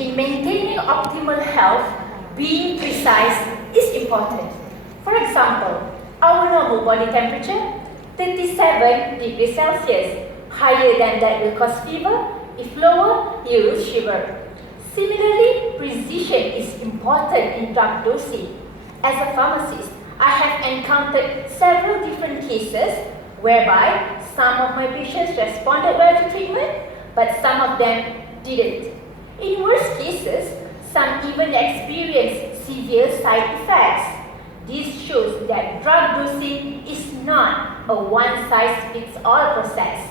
in maintaining optimal health, being precise is important. For example, our normal body temperature, 37 degrees Celsius. Higher than that will cause fever. If lower, you will shiver. Similarly, precision is important in drug dosing. As a pharmacist, I have encountered several different cases whereby some of my patients responded well to treatment, but some of them didn't. In worst cases, some even experienced severe side effects. This shows that drug dosing is not a one-size-fits-all process.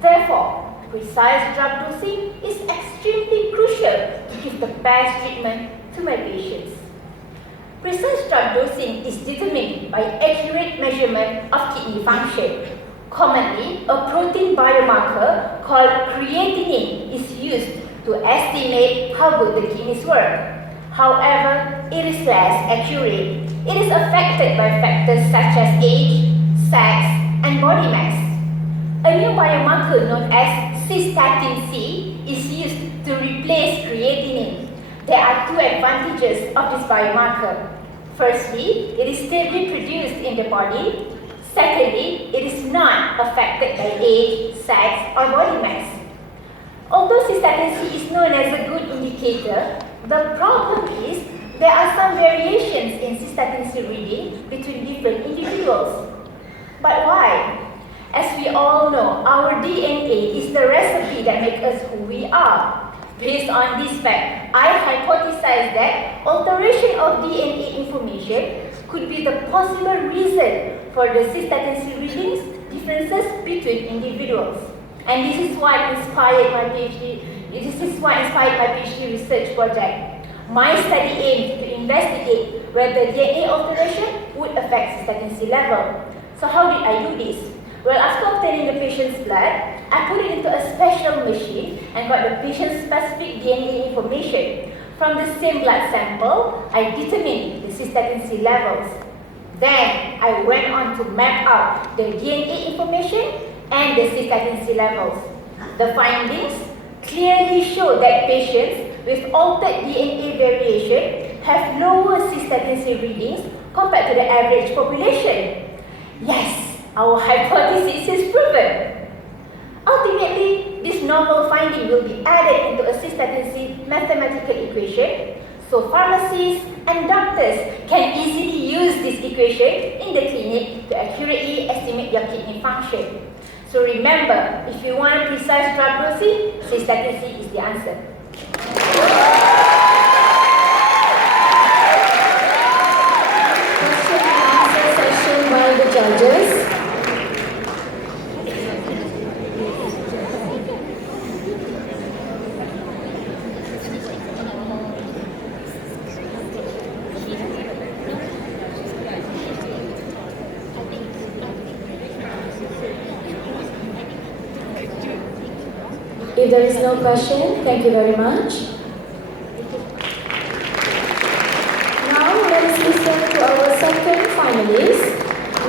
Therefore, precise drug dosing is extremely crucial to give the best treatment to my patients. Precise drug dosing is determined by accurate measurement of kidney function. Commonly, a protein biomarker called creatinine is used to estimate how good the kidneys work. However, it is less accurate. It is affected by factors such as age, sex, and body mass. A new biomarker known as cystatin C is used to replace creatinine. There are two advantages of this biomarker. Firstly, it is stably produced in the body. Secondly, it is not affected by age, sex, or body mass. Although cystatin C is known as a good indicator, the problem is there are some variations in cystatin C reading between different individuals. But why? As we all know, our DNA is the recipe that makes us who we are. Based on this fact, I hypothesize that alteration of DNA information could be the possible reason for the cystatin C readings differences between individuals. And this is what inspired my PhD research project. My study aimed to investigate whether DNA alteration would affect cystatin C level. So how did I do this? Well, after obtaining the patient's blood, I put it into a special machine and got the patient's specific DNA information. From the same blood sample, I determined the cystatin C levels. Then, I went on to map out the DNA information and the cystatin C levels. The findings clearly show that patients with altered DNA variation have lower cystatin C readings compared to the average population. Yes, our hypothesis is proven. Ultimately, this novel finding will be added into a cystatin C mathematical equation, so pharmacists and doctors can easily use this equation in the clinic to accurately estimate your kidney function. So remember, if you want precise drug dosing, cystatin C is the answer. Question and answer session by the judges. If there is no question, thank you very much. Now let us listen to our second finalist,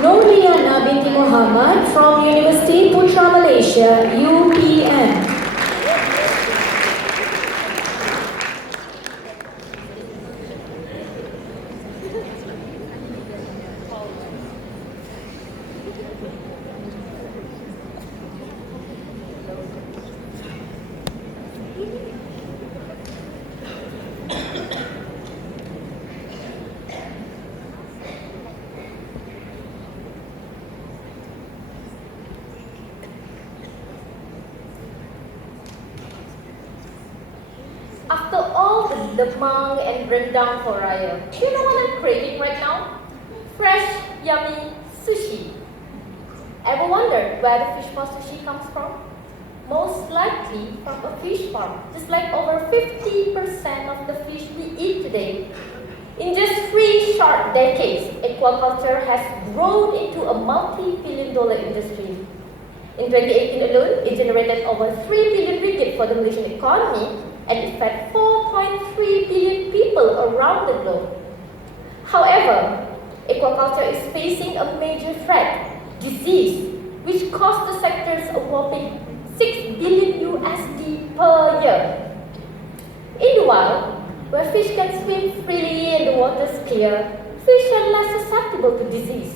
Nurliana binti Muhammad from University Putra Malaysia, UPM. After all the lemang and rendang for Raya, do you know what I'm craving right now? Fresh, yummy sushi. Ever wondered where the fish for sushi comes from? Most likely from a fish farm, just like over 50% of the fish we eat today. In just 3 short decades, aquaculture has grown into a multi-billion-dollar industry. In 2018 alone, it generated over 3 billion ringgit for the Malaysian economy, and it fed 4.3 billion people around the globe. However, aquaculture is facing a major threat, disease, which cost the sectors a whopping $6 billion per year. In the wild, where fish can swim freely and the water is clear, fish are less susceptible to disease.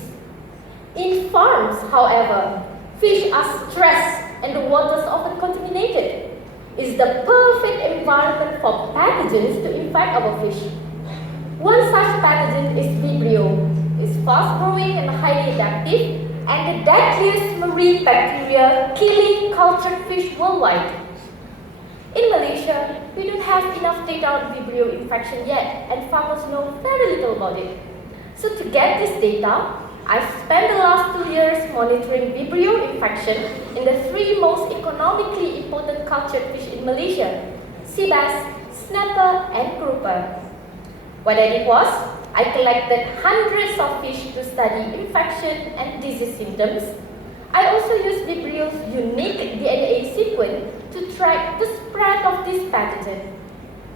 In farms, however, fish are stressed and the water is often contaminated. It's the perfect environment for pathogens to infect our fish. One such pathogen is Vibrio. It's fast-growing and highly adaptive, and the deadliest marine bacteria killing cultured fish worldwide. In Malaysia, we don't have enough data on Vibrio infection yet, and farmers know very little about it. So to get this data, I've spent the last 2 years monitoring Vibrio infection in the 3 most economically important cultured fish in Malaysia: sea bass, snapper, and grouper. What I did was, I collected hundreds of fish to study infection and disease symptoms. I also used Vibrio's unique DNA sequence to track the spread of this pathogen.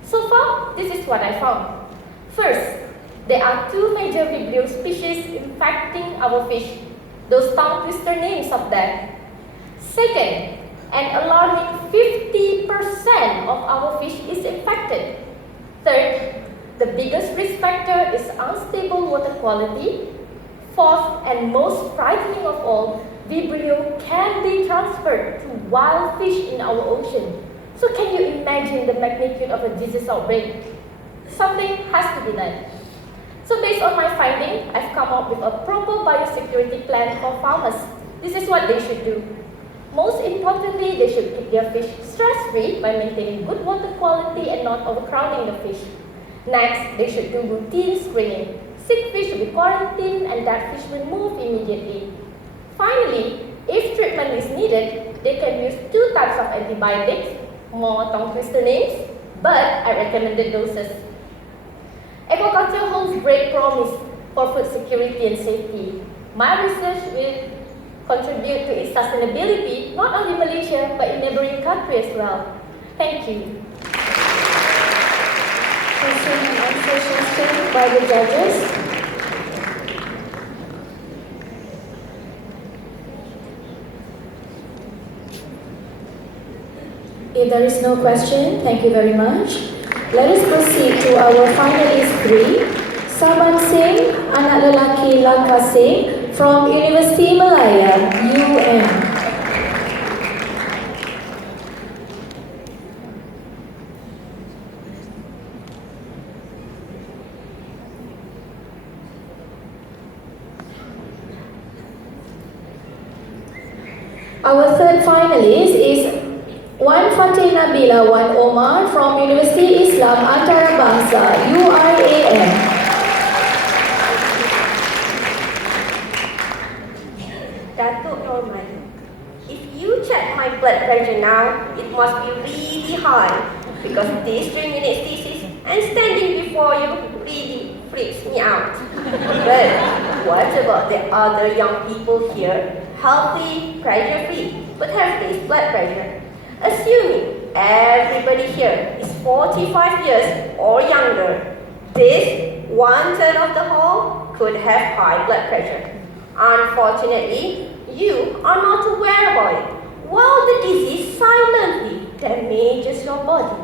So far, this is what I found. First, there are 2 major Vibrio species infecting our fish, those tongue twister names of them. Second, an alarming 50% of our fish is infected. Third, the biggest risk factor is unstable water quality. Fourth, and most frightening of all, Vibrio can be transferred to wild fish in our ocean. So can you imagine the magnitude of a disease outbreak? Something has to be done. So based on my finding, I've come up with a proper biosecurity plan for farmers. This is what they should do. Most importantly, they should keep their fish stress-free by maintaining good water quality and not overcrowding the fish. Next, they should do routine screening. Sick fish should be quarantined and dead fish will move immediately. Finally, if treatment is needed, they can use 2 types of antibiotics, more tongue twister names, but at recommended doses. Aquaculture holds great promise for food security and safety. My research will contribute to its sustainability not only in Malaysia but in neighboring countries as well. Thank you. Question and answer session by the judges. If there is no question, thank you very much. Let us proceed to our finalist 3, Saban Singh, anak lelaki Langkah Singh from University Malaya, UM. Our third finalist is Wan Fateh Nabila Wan Omar from University Islam Antarabangsa, UIAM. Datuk Norman, if you check my blood pressure now, it must be really high because this 3-minute thesis and standing before you really freaks me out. But what about the other young people here, healthy, pressure-free, but have raised blood pressure? Assuming everybody here is 45 years or younger, this 1/3 of the hall could have high blood pressure. Unfortunately, you are not aware about it, while the disease silently damages your body.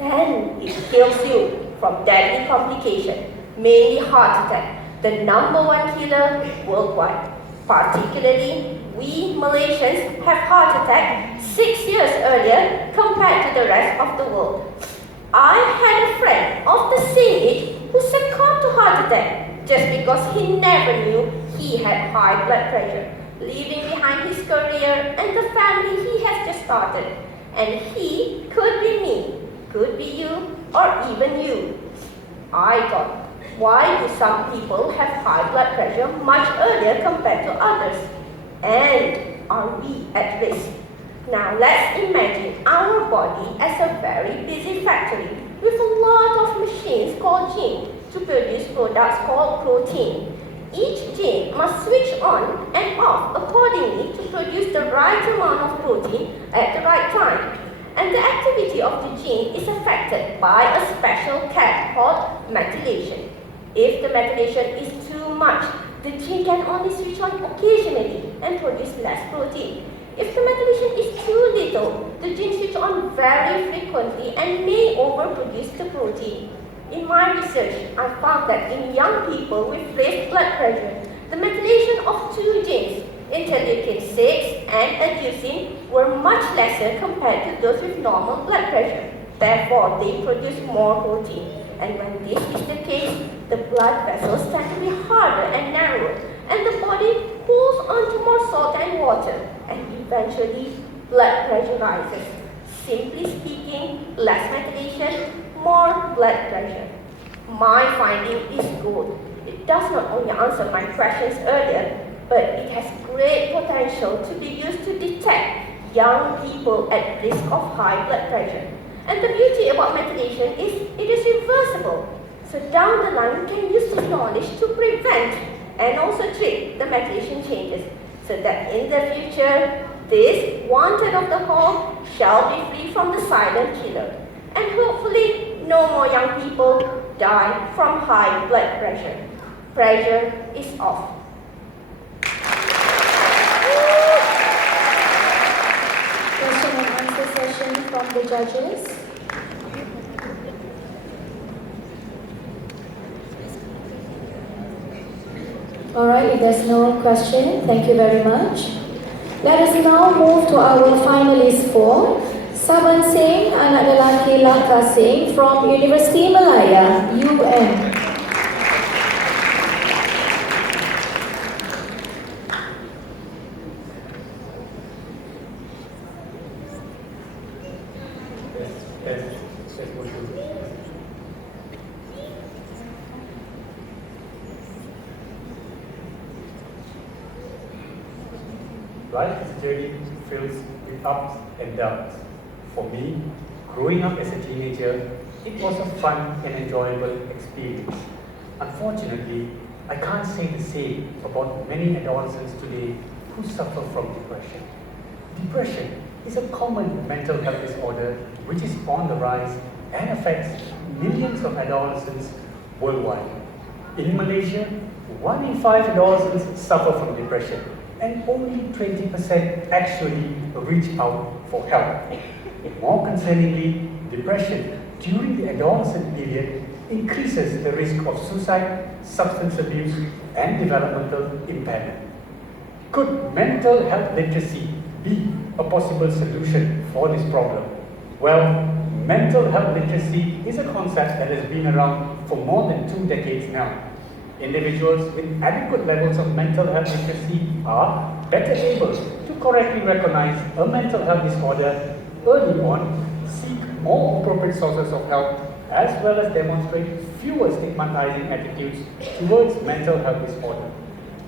Then it kills you from deadly complication, mainly heart attack, the #1 killer worldwide. Particularly, we Malaysians have heart attack 6 years earlier compared to the rest of the world. I had a friend of the same age who succumbed to heart attack just because he never knew he had high blood pressure, leaving behind his career and the family he has just started. And he could be me, could be you, or even you. I thought, why do some people have high blood pressure much earlier compared to others? And are we at risk? Now let's imagine our body as a very busy factory with a lot of machines called genes to produce products called protein. Each gene must switch on and off accordingly to produce the right amount of protein at the right time. And the activity of the gene is affected by a special cat called methylation. If the methylation is too much, the gene can only switch on occasionally and produce less protein. If the methylation is too little, the gene switch on very frequently and may overproduce the protein. In my research, I found that in young people with raised blood pressure, the methylation of two genes, interleukin-6 and adenosine, were much lesser compared to those with normal blood pressure. Therefore, they produce more protein. And when this is the case, the blood vessels tend to be harder and narrower, and the body pulls onto more salt and water, and eventually blood pressure rises. Simply speaking, less methylation, more blood pressure. My finding is good. It does not only answer my questions earlier, but it has great potential to be used to detect young people at risk of high blood pressure. And the beauty about methylation is it is reversible. So down the line, we can use this knowledge to prevent and also treat the methylation changes, so that in the future, this 1/3 of the whole shall be free from the silent killer. And hopefully, no more young people die from high blood pressure. Pressure is off. Question and answer session from the judges. Alright, if there's no question, thank you very much. Let us now move to our finalists 4. Saban Singh, anak lelaki Langkah Singh from University Malaya, UM. Life is a journey filled with ups and downs. For me, growing up as a teenager, it was a fun and enjoyable experience. Unfortunately, I can't say the same about many adolescents today who suffer from depression. Depression is a common mental health disorder which is on the rise and affects millions of adolescents worldwide. In Malaysia, 1 in 5 adolescents suffer from depression, and only 20% actually reach out for help. More concerningly, depression during the adolescent period increases the risk of suicide, substance abuse, and developmental impairment. Could mental health literacy be a possible solution for this problem? Well, mental health literacy is a concept that has been around for more than 2 decades now. Individuals with adequate levels of mental health literacy are better able to correctly recognize a mental health disorder early on, seek more appropriate sources of help, as well as demonstrate fewer stigmatizing attitudes towards mental health disorder.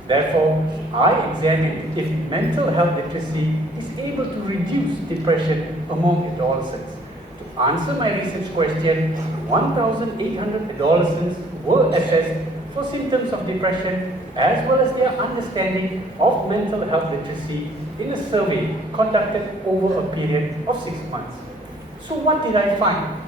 Therefore, I examined if mental health literacy is able to reduce depression among adolescents. To answer my research question, 1,800 adolescents were assessed for symptoms of depression as well as their understanding of mental health literacy in a survey conducted over a period of 6 months. So what did I find?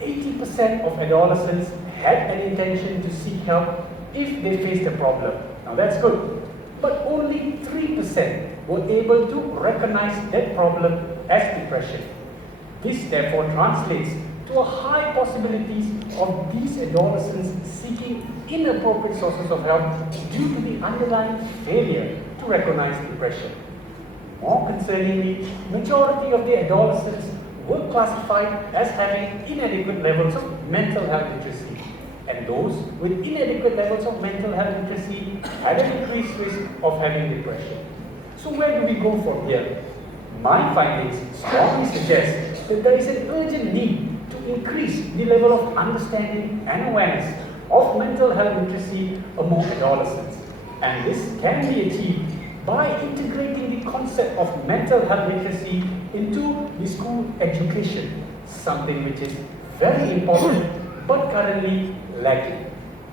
80% of adolescents had an intention to seek help if they faced a problem. Now that's good. But only 3% were able to recognize that problem as depression. This therefore translates to a high possibilities of these adolescents seeking inappropriate sources of help due to the underlying failure to recognize depression. More concerningly, majority of the adolescents were classified as having inadequate levels of mental health literacy, and those with inadequate levels of mental health literacy had an increased risk of having depression. So where do we go from here? My findings strongly suggest that there is an urgent need to increase the level of understanding and awareness of mental health literacy among adolescents. And this can be achieved by integrating the concept of mental health literacy into the school education, something which is very important but currently lacking.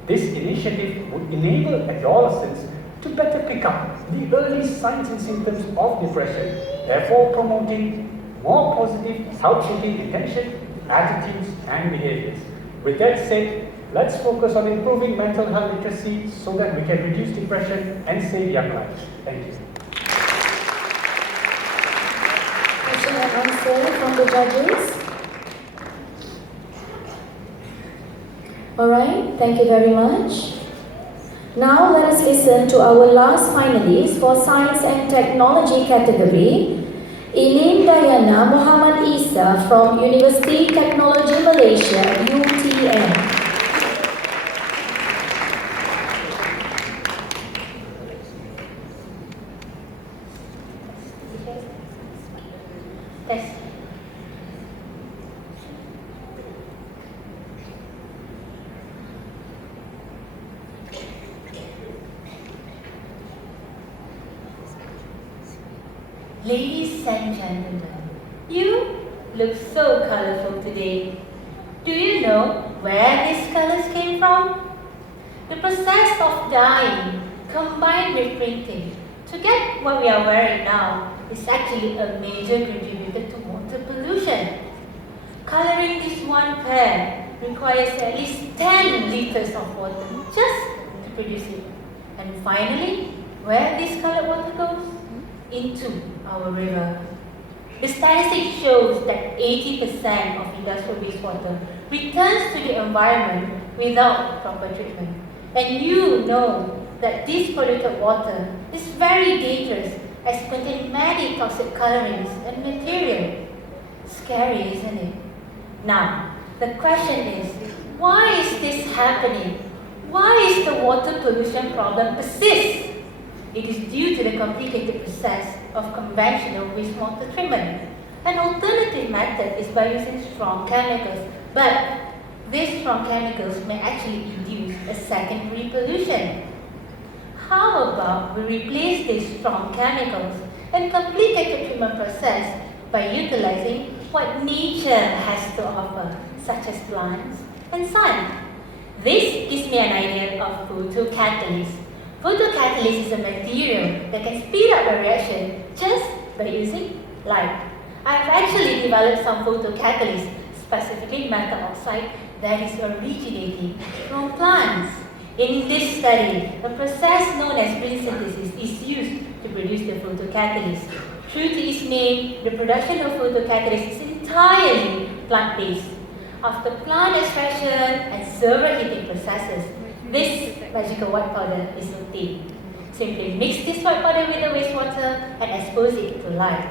This initiative would enable adolescents to better pick up the early signs and symptoms of depression, therefore promoting more positive, health-seeking intention, attitudes and behaviors. With that said, let's focus on improving mental health literacy so that we can reduce depression and save young lives. Thank you. the judges? Alright, thank you very much. Now let us listen to our last finalist for Science and Technology category, Ilin Dayana Muhammad Isa from University Technology Malaysia, UTM. Ladies and gentlemen, you look so colorful today. Do you know where these colors came from? The process of dyeing combined with printing to get what we are wearing now is actually a major contributor to water pollution. Coloring this one pair requires at least 10 liters of water just to produce it. And finally, where this colored water goes? Into our river. The statistics shows that 80% of industrial wastewater returns to the environment without proper treatment. And you know that this polluted water is very dangerous as it contains many toxic colorings and material. Scary, isn't it? Now, the question is, why is this happening? Why is the water pollution problem persist? It is due to the complicated process of conventional wastewater treatment. An alternative method is by using strong chemicals, but these strong chemicals may actually induce a secondary pollution. How about we replace these strong chemicals and complicate the treatment process by utilizing what nature has to offer, such as plants and sun? This gives me an idea of photocatalyst. Photocatalyst is a material that can speed up a reaction just by using light. I've actually developed some photocatalysts, specifically metal oxide, that is originating from plants. In this study, a process known as green synthesis is used to produce the photocatalyst. True to its name, the production of photocatalyst is entirely plant-based. After plant extraction and several heating processes, this magical white powder is obtained. Simply mix this white powder with the wastewater and expose it to light.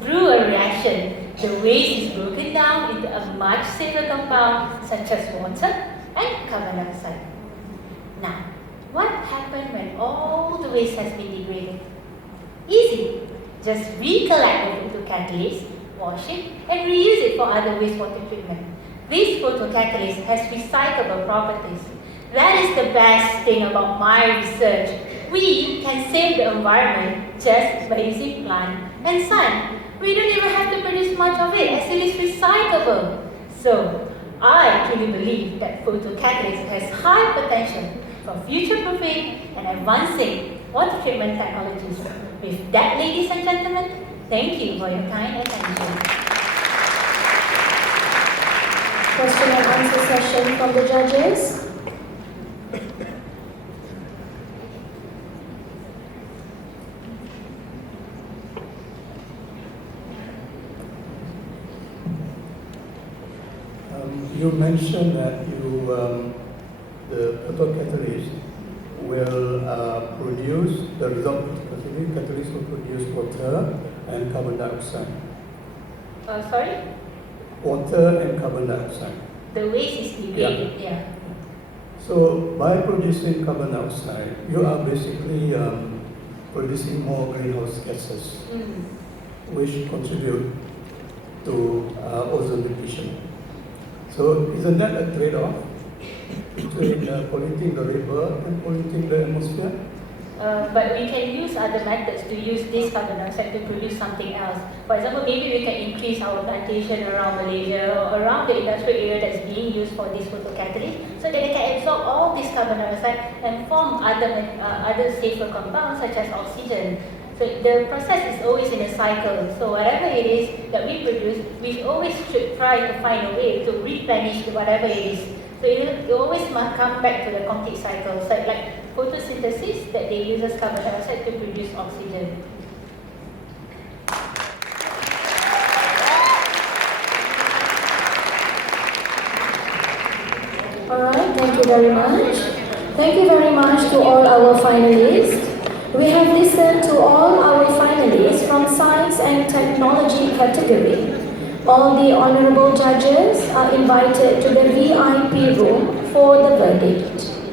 Through a reaction, the waste is broken down into a much safer compound such as water and carbon dioxide. Now, what happens when all the waste has been degraded? Easy. Just recollect the photocatalyst, wash it, and reuse it for other wastewater treatment. This photocatalyst has recyclable properties. That is the best thing about my research. We can save the environment just by using plant and sun. We don't even have to produce much of it as it is recyclable. So, I truly believe that photocatalyst has high potential for future-proofing and advancing water treatment technologies. With that, ladies and gentlemen, thank you for your kind attention. Question and answer session from the judges. You mentioned that the photocatalyst will produce, the result of the catalyst will produce water and carbon dioxide. Sorry? Water and carbon dioxide. The waste is degraded, yeah. So by producing carbon dioxide, you are basically producing more greenhouse gases, which contribute to ozone depletion. So isn't that a trade-off between polluting the river and polluting the atmosphere? But we can use other methods to use this carbon dioxide to produce something else. For example, maybe we can increase our plantation around Malaysia or around the industrial area that's being used for this photocatalyst so that they can absorb all this carbon dioxide and form other safer compounds such as oxygen. So the process is always in a cycle. So whatever it is that we produce, we always should try to find a way to replenish whatever it is. So it always must come back to the complete cycle. So like photosynthesis that they use as carbon dioxide to produce oxygen. Alright, thank you very much. Thank you very much to all our finalists. We have listened to all our finalists from Science and Technology category. All the honorable judges are invited to the VIP room for the verdict.